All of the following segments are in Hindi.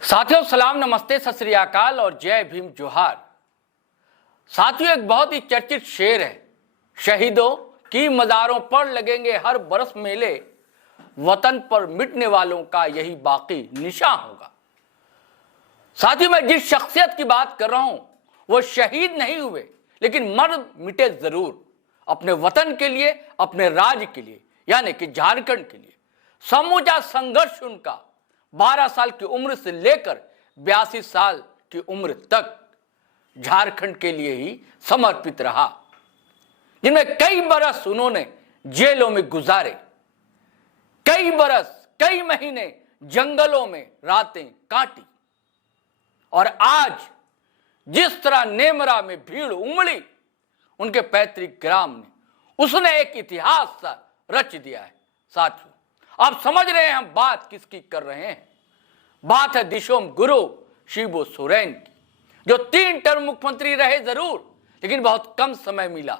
साथियों सलाम, नमस्ते, सत श्री अकाल और जय भीम जोहार। साथियों, एक बहुत ही चर्चित शेर है, शहीदों की मजारों पर लगेंगे हर बरस मेले, वतन पर मिटने वालों का यही बाकी निशान होगा। साथियों, मैं जिस शख्सियत की बात कर रहा हूं वो शहीद नहीं हुए, लेकिन मर मिटे जरूर अपने वतन के लिए, अपने राज्य के लिए, यानी कि झारखंड के लिए। समूचा संघर्ष उनका 12 साल की उम्र से लेकर 82 साल की उम्र तक झारखंड के लिए ही समर्पित रहा, जिनमें कई बरस उन्होंने जेलों में गुजारे, कई बरस, कई महीने जंगलों में रातें काटी। और आज जिस तरह नेमरा में भीड़ उमड़ी उनके पैतृक ग्राम में, उसने एक इतिहास सा रच दिया है। साथियों, आप समझ रहे हैं हम बात किसकी कर रहे हैं। बात है दिशोम गुरु शिबू सोरेन की, जो 3 टर्म मुख्यमंत्री रहे जरूर, लेकिन बहुत कम समय मिला।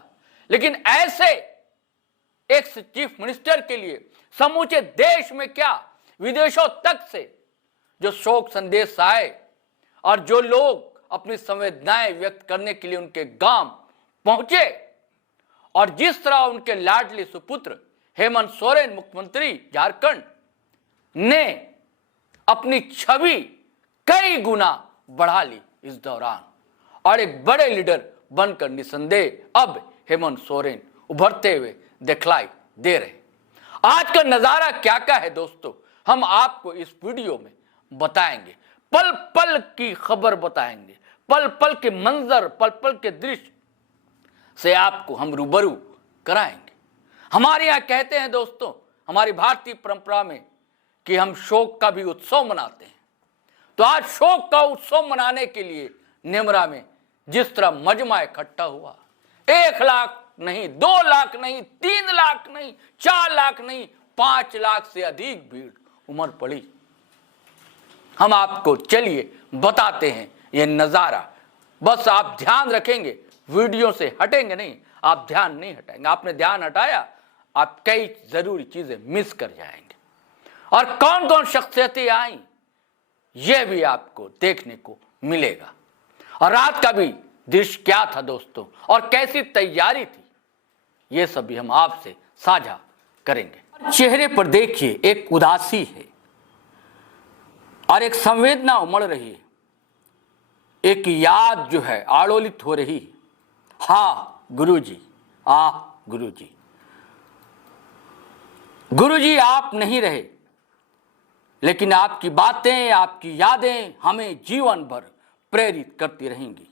लेकिन ऐसे एक्स चीफ मिनिस्टर के लिए समूचे देश में क्या, विदेशों तक से जो शोक संदेश आए और जो लोग अपनी संवेदनाएं व्यक्त करने के लिए उनके गांव पहुंचे, और जिस तरह उनके लाडले सुपुत्र हेमंत सोरेन मुख्यमंत्री झारखंड ने अपनी छवि कई गुना बढ़ा ली इस दौरान, और एक बड़े लीडर बनकर निसंदेह अब हेमंत सोरेन उभरते हुए दिखलाई दे रहे। आज का नजारा क्या क्या है दोस्तों, हम आपको इस वीडियो में बताएंगे। पल पल की खबर बताएंगे, पल पल के मंजर, पल पल के दृश्य से आपको हम रूबरू कराएंगे। हमारे यहाँ कहते हैं दोस्तों, हमारी भारतीय परंपरा में, कि हम शोक का भी उत्सव मनाते हैं। तो आज शोक का उत्सव मनाने के लिए नेमरा में जिस तरह मजमा इकट्ठा हुआ, 1 लाख नहीं, 2 लाख नहीं, 3 लाख नहीं, 4 लाख नहीं, 5 लाख से अधिक भीड़ उमड़ पड़ी। हम आपको चलिए बताते हैं ये नजारा। बस आप ध्यान रखेंगे, वीडियो से हटेंगे नहीं, आप ध्यान नहीं हटाएंगे। आपने ध्यान हटाया, आप कई जरूरी चीजें मिस कर जाएंगे। और कौन कौन शख्सियतें आई यह भी आपको देखने को मिलेगा। और रात का भी दृश्य क्या था दोस्तों, और कैसी तैयारी थी, यह सभी हम आपसे साझा करेंगे। चेहरे पर देखिए एक उदासी है और एक संवेदना उमड़ रही है, एक याद जो है आड़ोलित हो रही है। हाँ गुरुजी, गुरुजी, गुरुजी आप नहीं रहे, लेकिन आपकी बातें, आपकी यादें हमें जीवन भर प्रेरित करती रहेंगी।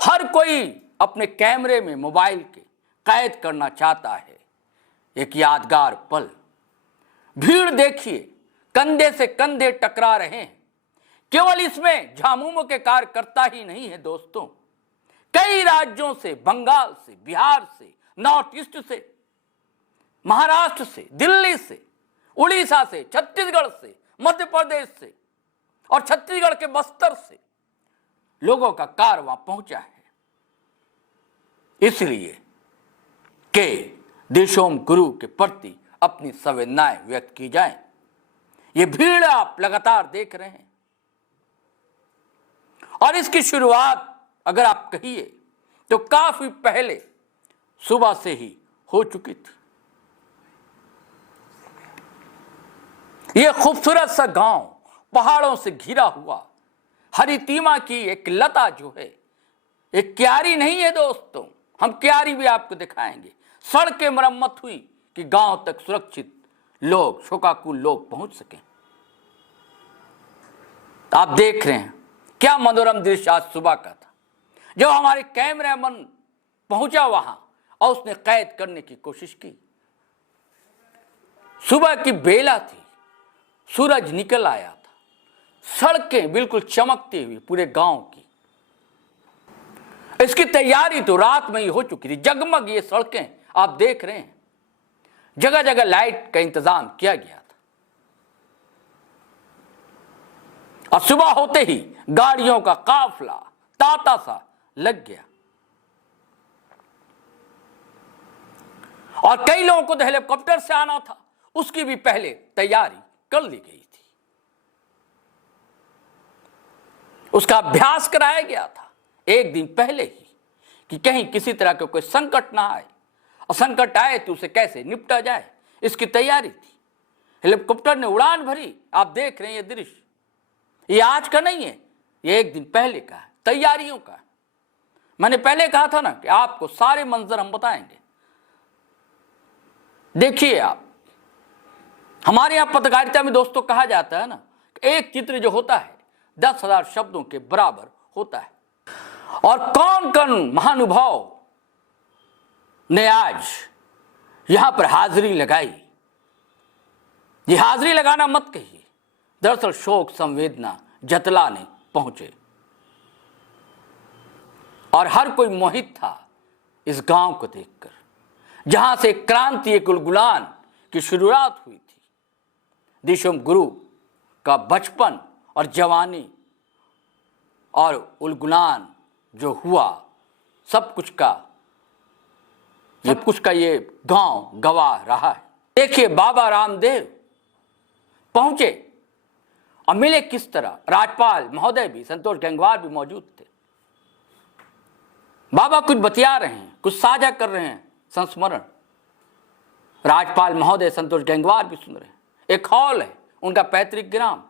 हर कोई अपने कैमरे में मोबाइल के कैद करना चाहता है एक यादगार पल। भीड़ देखिए, कंधे से कंधे टकरा रहे हैं। केवल इसमें झामुमो के कार्यकर्ता ही नहीं है दोस्तों, कई राज्यों से, बंगाल से, बिहार से, नॉर्थ ईस्ट से, महाराष्ट्र से, दिल्ली से, उड़ीसा से, छत्तीसगढ़ से, मध्य प्रदेश से और छत्तीसगढ़ के बस्तर से लोगों का कारवां पहुंचा है, इसलिए के दिशोम गुरु के प्रति अपनी संवेदनाएं व्यक्त की जाएं। ये भीड़ आप लगातार देख रहे हैं, और इसकी शुरुआत अगर आप कहिए तो काफी पहले सुबह से ही हो चुकी थी। यह खूबसूरत सा गांव पहाड़ों से घिरा हुआ, हरितीमा की एक लता जो है, एक क्यारी नहीं है दोस्तों, हम क्यारी भी आपको दिखाएंगे। सड़कें मरम्मत हुई कि गांव तक सुरक्षित लोग, शोकाकुल लोग पहुंच सकें। आप देख रहे हैं क्या मनोरम दृश्य आज सुबह का था, जब हमारे कैमरामैन पहुंचा वहां और उसने कैद करने की कोशिश की। सुबह की बेला थी, सूरज निकल आया था, सड़कें बिल्कुल चमकती हुई पूरे गांव की। इसकी तैयारी तो रात में ही हो चुकी थी। जगमग ये सड़कें आप देख रहे हैं, जगह जगह लाइट का इंतजाम किया गया था, और सुबह होते ही गाड़ियों का काफला तांता सा लग गया, और कई लोगों को तो हेलीकॉप्टर से आना था, उसकी भी पहले तैयारी कर ली गई थी। उसका अभ्यास कराया गया था एक दिन पहले ही कि कहीं किसी तरह का कोई संकट ना आए, और संकट आए तो उसे कैसे निपटा जाए, इसकी तैयारी थी। हेलीकॉप्टर ने उड़ान भरी। आप देख रहे हैं ये दृश्य, ये आज का नहीं है, ये एक दिन पहले का है, तैयारियों का। मैंने पहले कहा था ना कि आपको सारे मंजर हम बताएंगे। देखिए आप, हमारे यहां पत्रकारिता में दोस्तों कहा जाता है ना, एक चित्र जो होता है 10,000 शब्दों के बराबर होता है। और कौन कौन महानुभाव ने आज यहां पर हाजिरी लगाई। ये हाजिरी लगाना मत कहिए, दरअसल शोक संवेदना जतलाने पहुंचे, और हर कोई मोहित था इस गांव को देखकर, जहां से क्रांति एक गुलगुलान की शुरुआत हुई थी। दिशम गुरु का बचपन और जवानी और उलगुलान जो हुआ, सब कुछ का ये गांव गवाह रहा है। देखिए बाबा रामदेव पहुंचे और मिले किस तरह। राज्यपाल महोदय भी, संतोष गंगवार भी मौजूद थे। बाबा कुछ बतिया रहे हैं, कुछ साझा कर रहे हैं संस्मरण। राज्यपाल महोदय संतोष गंगवार भी सुन रहे हैं। एक हॉल है उनका पैतृक ग्राम,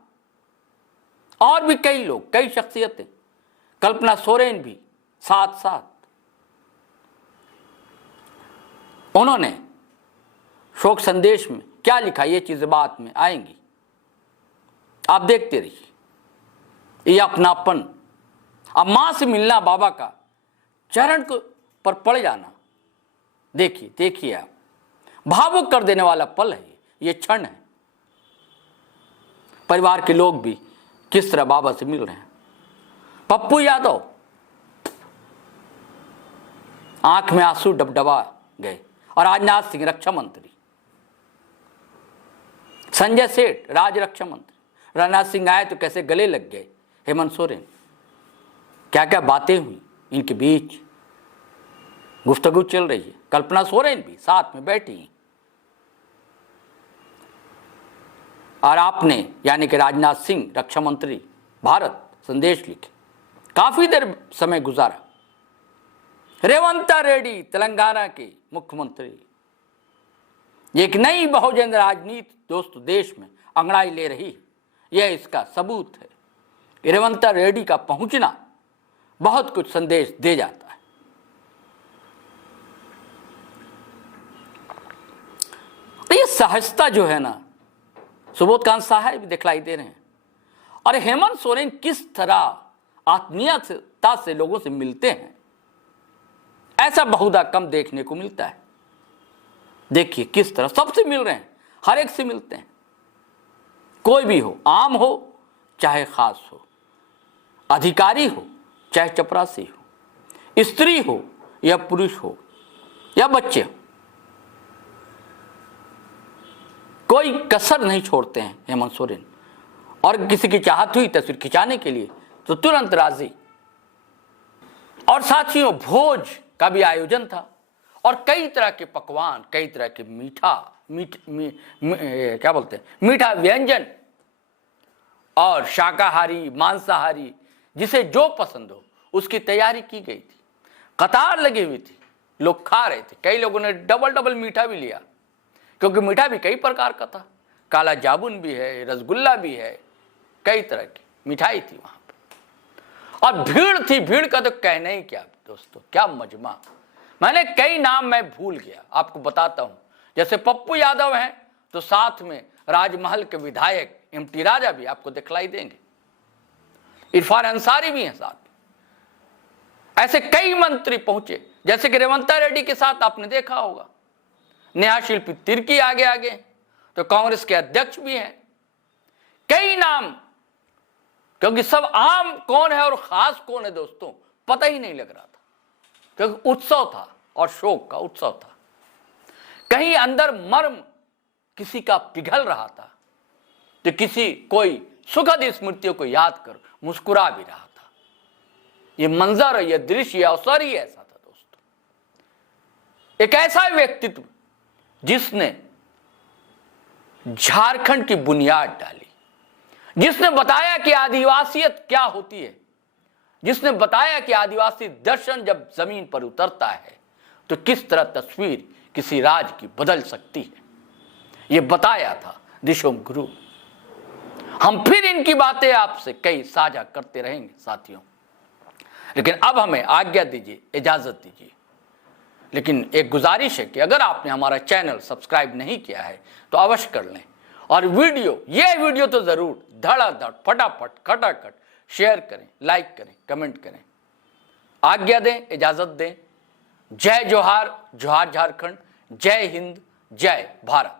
और भी कई लोग, कई शख्सियतें, कल्पना सोरेन भी साथ साथ। उन्होंने शोक संदेश में क्या लिखा, ये चीजें बात में आएंगी, आप देखते रहिए। ये अपनापन, अब मां से मिलना, बाबा का चरण को पर पड़ जाना, देखिए देखिए आप, भावुक कर देने वाला पल है ये क्षण है। परिवार के लोग भी किस तरह बाबा से मिल रहे हैं। पप्पू यादव, आंख में आंसू डबडबा गए। और राजनाथ सिंह रक्षा मंत्री, संजय सेठ राज्य रक्षा मंत्री। राजनाथ सिंह आए तो कैसे गले लग गए हेमंत सोरेन, क्या क्या बातें हुई इनके बीच, गुफ्तगू चल रही है। कल्पना सोरेन भी साथ में बैठी, और आपने यानी कि राजनाथ सिंह रक्षा मंत्री भारत संदेश लिखे, काफी देर समय गुजारा। रेवंता रेड्डी तेलंगाना के मुख्यमंत्री, एक नई बहुजन राजनीति दोस्तों देश में अंगड़ाई ले रही है। यह इसका सबूत है कि रेवंता रेड्डी का पहुंचना बहुत कुछ संदेश दे जाता है। ये सहजता जो है ना, सुबोधकांत साहब भी दिखलाई दे रहे हैं। और हेमंत सोरेन किस तरह आत्मीयता से लोगों से मिलते हैं, ऐसा बहुधा कम देखने को मिलता है। देखिए किस तरह सबसे मिल रहे हैं, हर एक से मिलते हैं, कोई भी हो, आम हो चाहे खास हो, अधिकारी हो चाहे चपरासी हो, स्त्री हो या पुरुष हो या बच्चे हो, कोई कसर नहीं छोड़ते हैं हेमंत सोरेन। और किसी की चाहत हुई तस्वीर खिंचाने के लिए तो तुरंत राजी। और साथियों, भोज का भी आयोजन था, और कई तरह के पकवान, कई तरह के मीठा व्यंजन, और शाकाहारी मांसाहारी जिसे जो पसंद हो उसकी तैयारी की गई थी। कतार लगी हुई थी, लोग खा रहे थे। कई लोगों ने डबल मीठा भी लिया, क्योंकि मीठा भी कई प्रकार का था। काला जामुन भी है, रसगुल्ला भी है, कई तरह की मिठाई थी वहां पे। और भीड़ थी, भीड़ का तो कहना ही क्या दोस्तों, क्या मजमा। मैंने कई नाम मैं भूल गया, आपको बताता हूं। जैसे पप्पू यादव हैं तो साथ में राजमहल के विधायक एमटी राजा भी आपको दिखलाई देंगे, इरफान अंसारी भी हैं साथ। ऐसे कई मंत्री पहुंचे, जैसे कि रेवंता रेड्डी के साथ आपने देखा होगा। नेहा शिल्पी तिर्की आगे आगे, तो कांग्रेस के अध्यक्ष भी हैं। कई नाम, क्योंकि सब आम कौन है और खास कौन है दोस्तों पता ही नहीं लग रहा था, क्योंकि उत्सव था और शोक का उत्सव था। कहीं अंदर मर्म किसी का पिघल रहा था, तो किसी कोई सुखद स्मृतियों को याद कर मुस्कुरा भी रहा था। ये मंजर, ये दृश्य, ये अवसर ही ऐसा था दोस्तों। एक ऐसा व्यक्तित्व जिसने झारखंड की बुनियाद डाली, जिसने बताया कि आदिवासियत क्या होती है, जिसने बताया कि आदिवासी दर्शन जब जमीन पर उतरता है तो किस तरह तस्वीर किसी राज्य की बदल सकती है, यह बताया था दिशोम गुरु। हम फिर इनकी बातें आपसे कई साझा करते रहेंगे साथियों, लेकिन अब हमें आज्ञा दीजिए, इजाजत दीजिए। लेकिन एक गुजारिश है कि अगर आपने हमारा चैनल सब्सक्राइब नहीं किया है तो अवश्य कर लें, और ये वीडियो तो जरूर धड़ाधड़ फटाफट खटाखट शेयर करें, लाइक करें, कमेंट करें। आज्ञा दें, इजाजत दें। जय जोहार, जोहार झारखंड, जय हिंद, जय भारत।